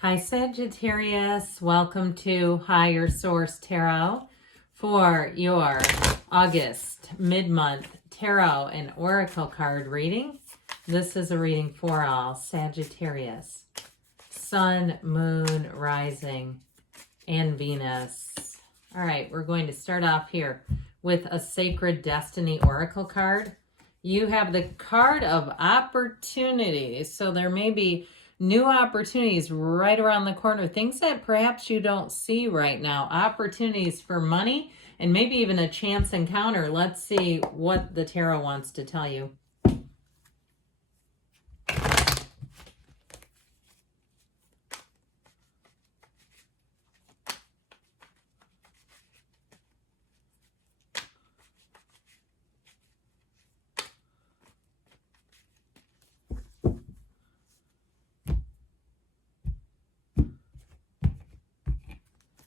Hi Sagittarius, welcome to Higher Source Tarot for your August mid-month tarot and oracle card reading. This is a reading for all Sagittarius, Sun, Moon, Rising, and Venus. All right, we're going to start off here with a Sacred Destiny oracle card. You have the card of opportunities, so there may be new opportunities right around the corner, things that perhaps you don't see right now, opportunities for money and maybe even a chance encounter. Let's see what the tarot wants to tell you.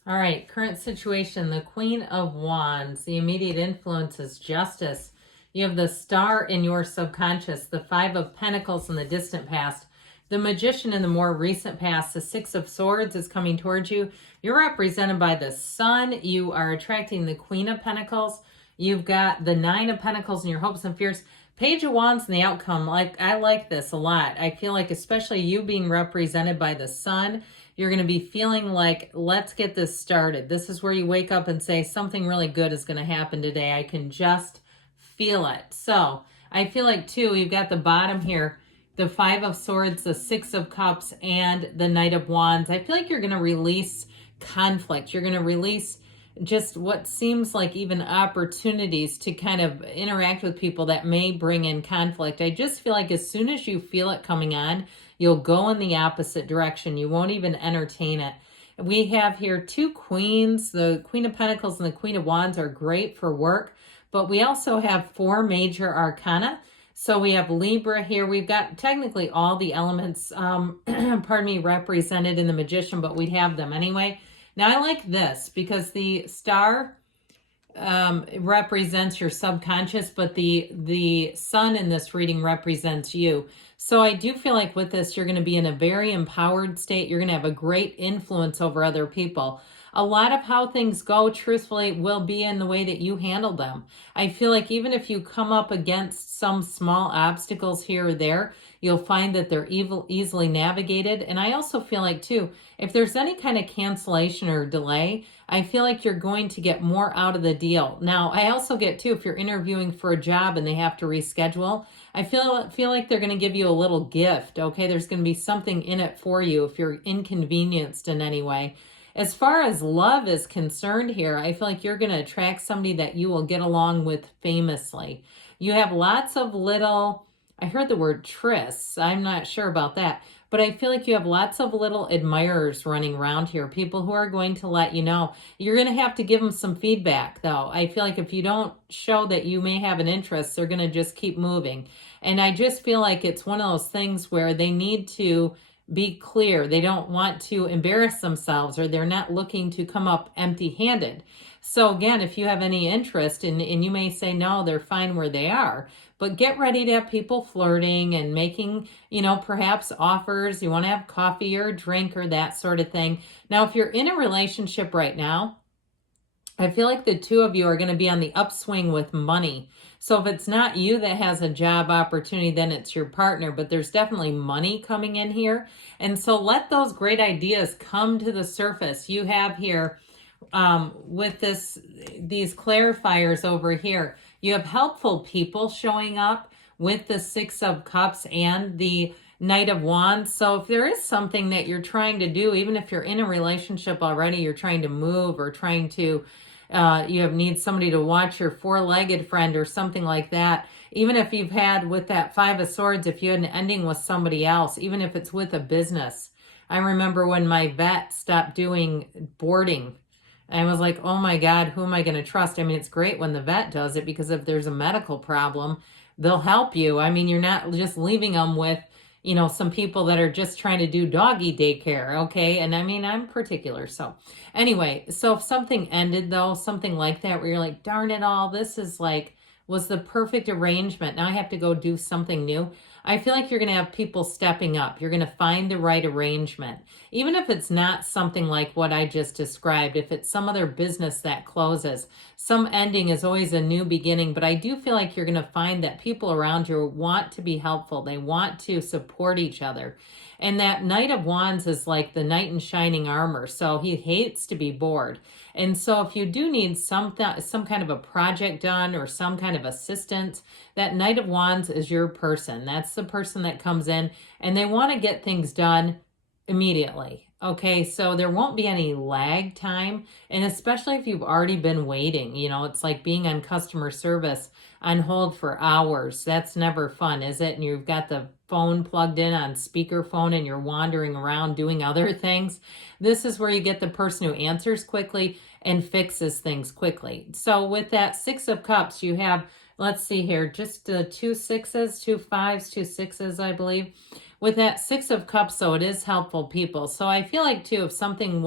All right, current situation, the Queen of Wands. The immediate influence is justice. You have the Star in your subconscious, the Five of Pentacles in the distant past, the Magician in the more recent past, the Six of Swords is coming towards you. You're represented by the Sun. You are attracting the Queen of Pentacles. You've got the Nine of Pentacles in your hopes and fears. Page of Wands and the outcome. I like this a lot. I feel like especially you being represented by the Sun, you're going to be feeling like, let's get this started. This is where you wake up and say, something really good is going to happen today. I can just feel it. So I feel like, too, you've got the bottom here, the Five of Swords, the Six of Cups, and the Knight of Wands. I feel like you're going to release conflict. You're going to release just what seems like even opportunities to kind of interact with people that may bring in conflict. I just feel like as soon as you feel it coming on, you'll go in the opposite direction. You won't even entertain it. We have here two queens. The Queen of Pentacles and the Queen of Wands are great for work, but we also have four major arcana. So we have Libra here. We've got technically all the elements, pardon me, represented in the Magician, but we'd have them anyway. Now I like this because the Star represents your subconscious, but the Sun in this reading represents you. So I do feel like with this, you're going to be in a very empowered state. You're going to have a great influence over other people. A lot of how things go, truthfully, will be in the way that you handle them. I feel like even if you come up against some small obstacles here or there, you'll find that they're easily navigated. And I also feel like, too, if there's any kind of cancellation or delay, I feel like you're going to get more out of the deal. Now, I also get, too, if you're interviewing for a job and they have to reschedule, I feel like they're going to give you a little gift, okay? There's going to be something in it for you if you're inconvenienced in any way. As far as love is concerned here, I feel like you're going to attract somebody that you will get along with famously. You have lots of little, I heard the word trysts. I'm not sure about that. But I feel like you have lots of little admirers running around here, people who are going to let you know. You're going to have to give them some feedback, though. I feel like if you don't show that you may have an interest, they're going to just keep moving. And I just feel like it's one of those things where they need to be clear. They don't want to embarrass themselves, or they're not looking to come up empty-handed. So again, if you have any interest, and you may say, no, they're fine where they are, but get ready to have people flirting and making, perhaps offers. You want to have coffee or a drink or that sort of thing. Now, if you're in a relationship right now, I feel like the two of you are going to be on the upswing with money. So if it's not you that has a job opportunity, then it's your partner, but there's definitely money coming in here. And so let those great ideas come to the surface. You have here with these clarifiers over here, you have helpful people showing up with the Six of Cups and the Knight of Wands. So if there is something that you're trying to do, even if you're in a relationship already, you're trying to move or trying to need somebody to watch your four-legged friend or something like that. Even if you've had with that Five of Swords, if you had an ending with somebody else, even if it's with a business. I remember when my vet stopped doing boarding. I was like, oh my God, who am I going to trust? I mean, it's great when the vet does it because if there's a medical problem, they'll help you. I mean, you're not just leaving them with, some people that are just trying to do doggy daycare, okay? And I mean, I'm particular. So anyway, so if something ended though, something like that, where you're like, darn it all, this is was the perfect arrangement. Now I have to go do something new. I feel like you're going to have people stepping up. You're going to find the right arrangement. Even if it's not something like what I just described, if it's some other business that closes, some ending is always a new beginning. But I do feel like you're going to find that people around you want to be helpful. They want to support each other. And that Knight of Wands is like the knight in shining armor. So he hates to be bored. And so if you do need some kind of a project done or some kind of assistance, that Knight of Wands is your person. That's the person that comes in and they want to get things done immediately. Okay, so there won't be any lag time. And especially if you've already been waiting, it's like being on customer service on hold for hours. That's never fun, is it? And you've got the phone plugged in on speakerphone and you're wandering around doing other things. This is where you get the person who answers quickly and fixes things quickly. So with that Six of Cups, you have, let's see here, just 2 6s, 2 5s, 2 6s, I believe. With that Six of Cups, so it is helpful people. So I feel like too, if something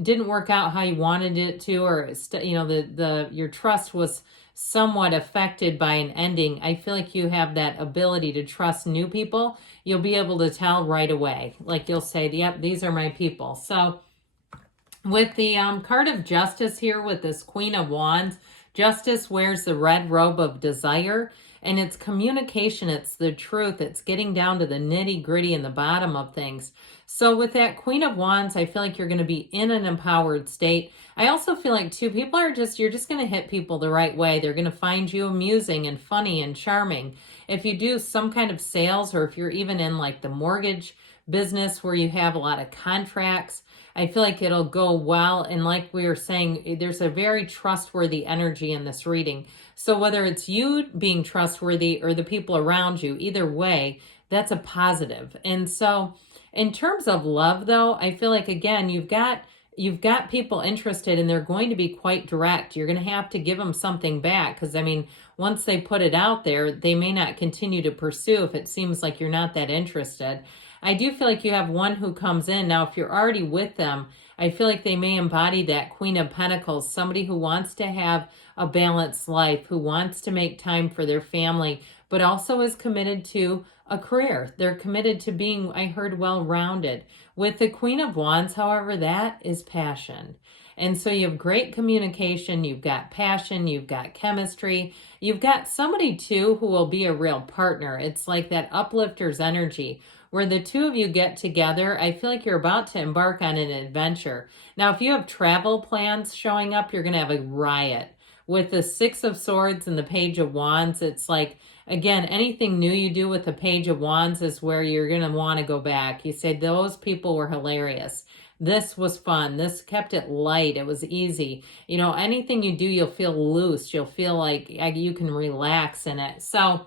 didn't work out how you wanted it to, or your trust was somewhat affected by an ending, I feel like you have that ability to trust new people. You'll be able to tell right away. Like you'll say, yep, these are my people. So with the card of Justice here with this Queen of Wands, Justice wears the red robe of desire, and it's communication, it's the truth, it's getting down to the nitty gritty and the bottom of things. So with that Queen of Wands, I feel like you're going to be in an empowered state. I also feel like too, you're just going to hit people the right way. They're going to find you amusing and funny and charming. If you do some kind of sales, or if you're even in like the mortgage business where you have a lot of contracts, I feel like it'll go well. And like we were saying, there's a very trustworthy energy in this reading. So whether it's you being trustworthy or the people around you, either way, that's a positive. And so in terms of love, though, I feel like, again, you've got people interested and they're going to be quite direct. You're going to have to give them something back because, I mean, once they put it out there, they may not continue to pursue if it seems like you're not that interested. I do feel like you have one who comes in. Now, if you're already with them, I feel like they may embody that Queen of Pentacles, somebody who wants to have a balanced life, who wants to make time for their family, but also is committed to a career. They're committed to being, I heard, well-rounded. With the Queen of Wands, however, that is passion. And so you have great communication, you've got passion, you've got chemistry, you've got somebody too who will be a real partner. It's like that uplifter's energy where the two of you get together. I feel like you're about to embark on an adventure. Now, if you have travel plans showing up, you're going to have a riot. With the Six of Swords and the Page of Wands, it's like, again, anything new you do with the Page of Wands is where you're going to want to go back. You say, those people were hilarious. This was fun. This kept it light. It was easy. Anything you do, you'll feel loose. You'll feel like you can relax in it. So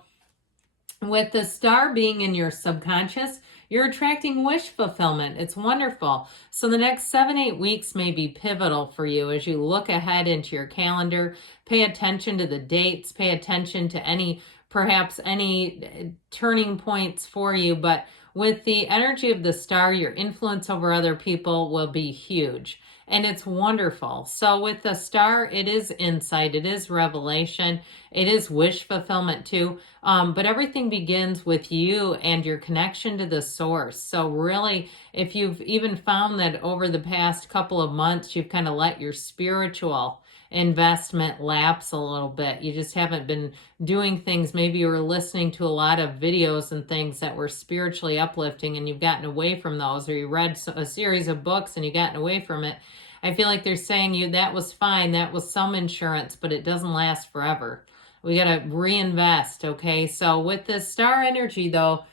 with the Star being in your subconscious, you're attracting wish fulfillment. It's wonderful. So the next 7-8 weeks may be pivotal for you as you look ahead into your calendar. Pay attention to the dates. Pay attention to perhaps any turning points for you. But with the energy of the Star, your influence over other people will be huge. And it's wonderful. So with the Star, it is insight, it is revelation, it is wish fulfillment too. But everything begins with you and your connection to the source. So really, if you've even found that over the past couple of months, you've kind of let your spiritual investment lapse a little bit. You just haven't been doing things. Maybe you were listening to a lot of videos and things that were spiritually uplifting and you've gotten away from those, or you read a series of books and you've gotten away from it. I feel like they're saying that was fine. That was some insurance, but it doesn't last forever. We got to reinvest. Okay. So with this Star energy though,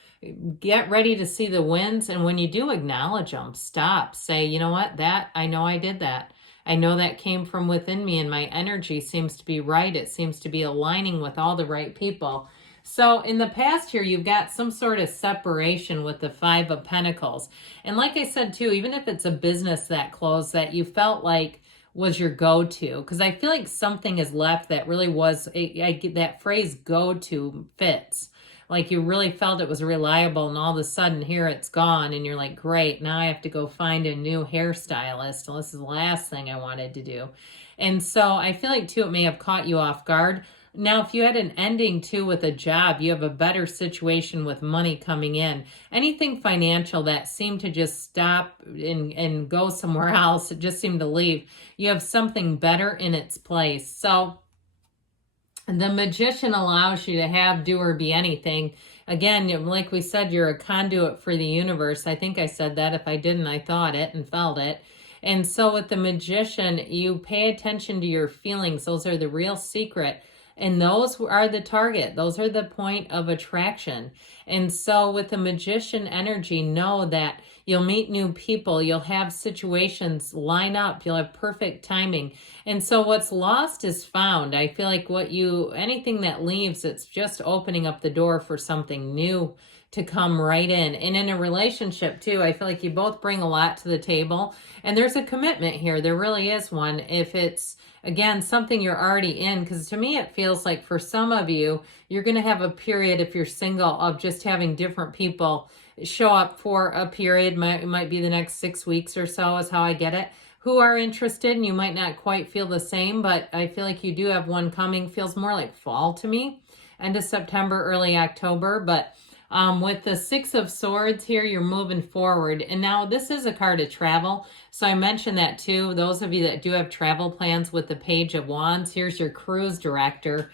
get ready to see the wins. And when you do acknowledge them, stop, say, you know what, I know I did that. I know that came from within me and my energy seems to be right. It seems to be aligning with all the right people. So in the past here, you've got some sort of separation with the Five of Pentacles. And like I said too, even if it's a business that closed that you felt like was your go-to, because I feel like something is left that really was, that phrase go-to fits. Like you really felt it was reliable and all of a sudden here it's gone and you're like, great, now I have to go find a new hairstylist. Well, this is the last thing I wanted to do. And so I feel like too, it may have caught you off guard. Now, if you had an ending too with a job, you have a better situation with money coming in. Anything financial that seemed to just stop and go somewhere else, it just seemed to leave, you have something better in its place. So the Magician allows you to have, do, or be anything. Again, like we said, you're a conduit for the universe. I think I said that. If I didn't, I thought it and felt it. And so with the Magician, you pay attention to your feelings. Those are the real secret. And those are the target. Those are the point of attraction. And so with the Magician energy, know that you'll meet new people. You'll have situations line up. You'll have perfect timing. And so what's lost is found. I feel like anything that leaves, it's just opening up the door for something new to come right in. And in a relationship too, I feel like you both bring a lot to the table, and there's a commitment here. There really is one. If it's, again, something you're already in, because to me it feels like for some of you, you're going to have a period, if you're single, of just having different people show up for a period. It might be the next 6 weeks or so is how I get it, who are interested, and you might not quite feel the same, but I feel like you do have one coming. Feels more like fall to me, end of September, early October. But with the Six of Swords here, you're moving forward. And now this is a card of travel. So I mentioned that too. Those of you that do have travel plans with the Page of Wands, here's your cruise director.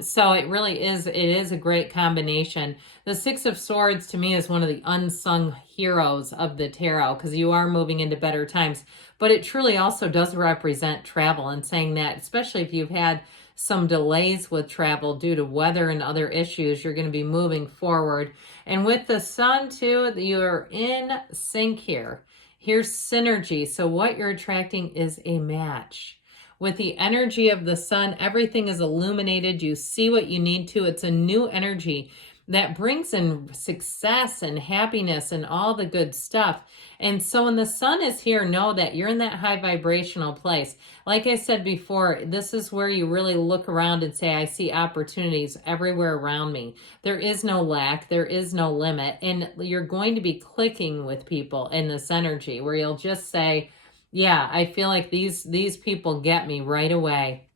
So it is a great combination. The Six of Swords to me is one of the unsung heroes of the tarot, because you are moving into better times. But it truly also does represent travel, and saying that, especially if you've had some delays with travel due to weather and other issues, you're going to be moving forward. And with the Sun too, you're in sync here. Here's synergy. So what you're attracting is a match. With the energy of the Sun, everything is illuminated. You see what you need to. It's a new energy that brings in success and happiness and all the good stuff. And so when the Sun is here, know that you're in that high vibrational place. Like I said before, this is where you really look around and say, I see opportunities everywhere around me. There is no lack. There is no limit. And you're going to be clicking with people in this energy where you'll just say, yeah, I feel like these people get me right away.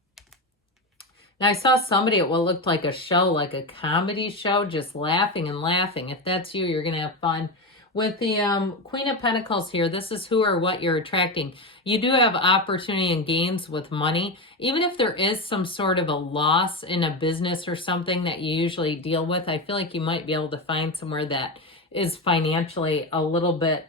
Now, I saw somebody at what looked like a show, like a comedy show, just laughing and laughing. If that's you, you're going to have fun. With the Queen of Pentacles here, this is who or what you're attracting. You do have opportunity and gains with money. Even if there is some sort of a loss in a business or something that you usually deal with, I feel like you might be able to find somewhere that is financially a little bit,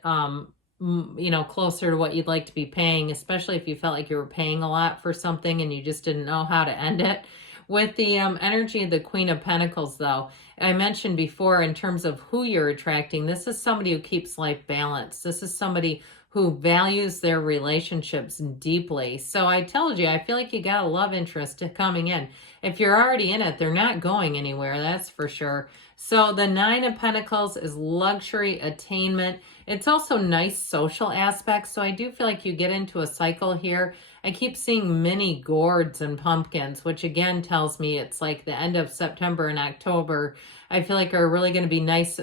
closer to what you'd like to be paying, especially if you felt like you were paying a lot for something and you just didn't know how to end it. With the energy of the Queen of Pentacles, though, I mentioned before in terms of who you're attracting, this is somebody who keeps life balanced. This is somebody who values their relationships deeply. So I told you, I feel like you got a love interest coming in. If you're already in it, they're not going anywhere, that's for sure. So the Nine of Pentacles is luxury, attainment. It's also nice social aspects. So I do feel like you get into a cycle here. I keep seeing mini gourds and pumpkins, which again tells me it's like the end of September and October. I feel like are really going to be nice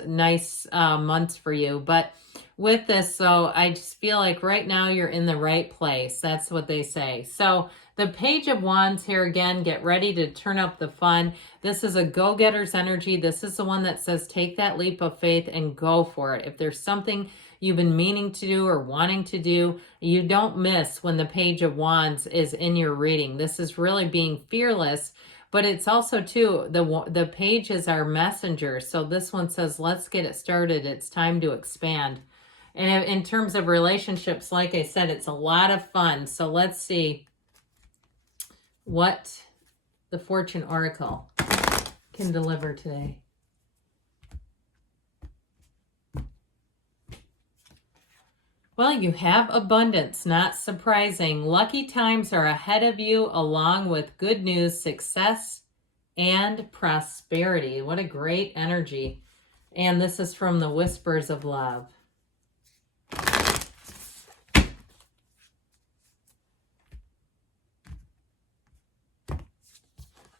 months for you. But with this, so I just feel like right now you're in the right place. That's what they say. So the Page of Wands here again, get ready to turn up the fun. This is a go-getter's energy. This is the one that says take that leap of faith and go for it. If there's something you've been meaning to do or wanting to do, you don't miss when the Page of Wands is in your reading. This is really being fearless, but it's also too, the page is our messenger. So this one says, let's get it started. It's time to expand. And in terms of relationships, like I said, it's a lot of fun. So let's see what the Fortune Oracle can deliver today. Well, you have abundance, not surprising. Lucky times are ahead of you, along with good news, success, and prosperity. What a great energy. And this is from the Whispers of Love.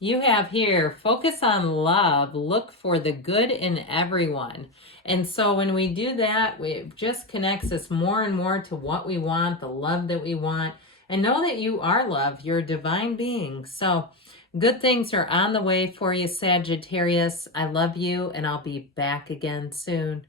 You have here, focus on love, look for the good in everyone. And so when we do that, it just connects us more and more to what we want, the love that we want. And know that you are love, you're a divine being. So Good things are on the way for you, Sagittarius. I love you, and I'll be back again soon.